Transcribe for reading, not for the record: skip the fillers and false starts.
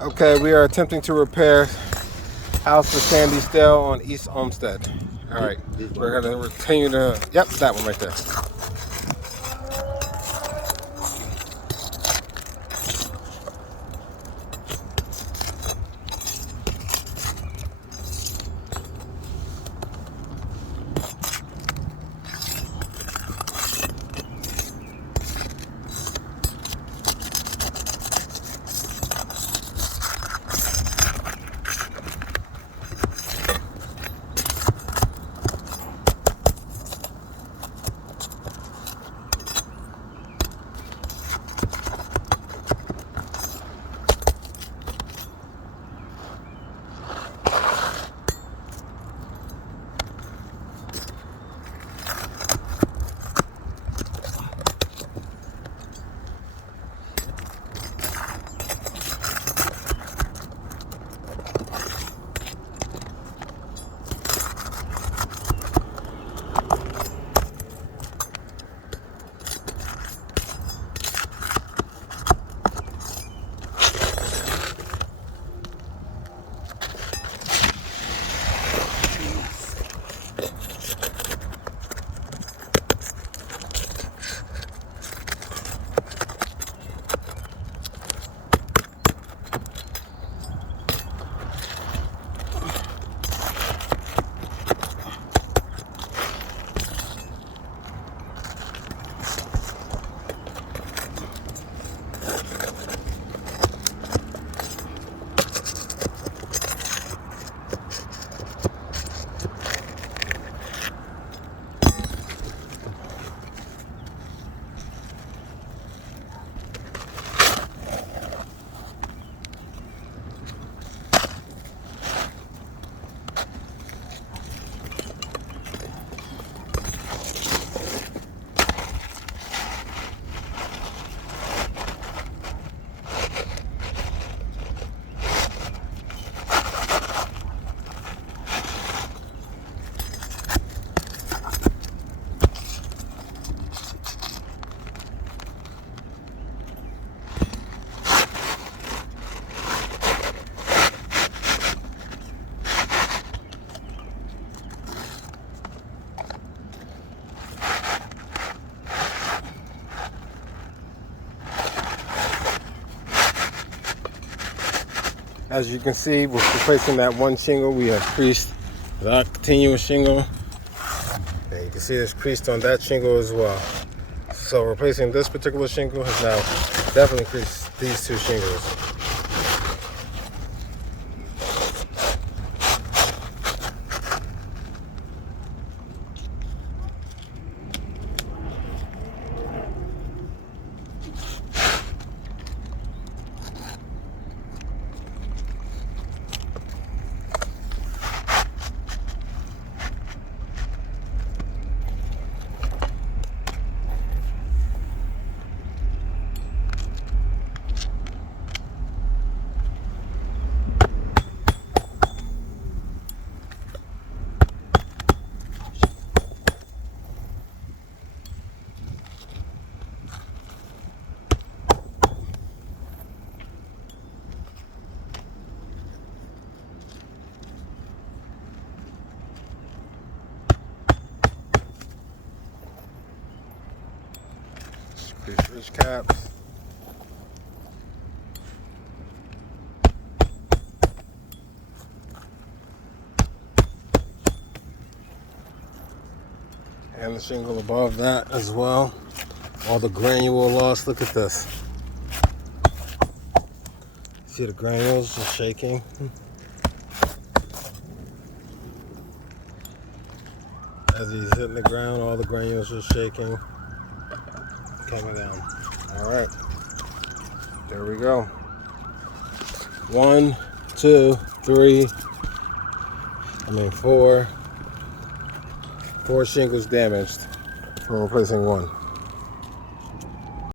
Okay, we are attempting to repair house of Sandy Steele on East Olmsted. All right, we're gonna continue to. Yep, that one right there. As you can see, we're replacing that one shingle. We have creased the continuous shingle. And you can see it's creased on that shingle as well. So replacing this particular shingle has now definitely creased these two shingles. Crease ridge caps. And the shingle above that as well. All the granule loss. Look at this. See the granules just shaking. As he's hitting the ground, all the granules just shaking. Coming down. All right. There we go. 1, 2, 3. Four shingles damaged from replacing one.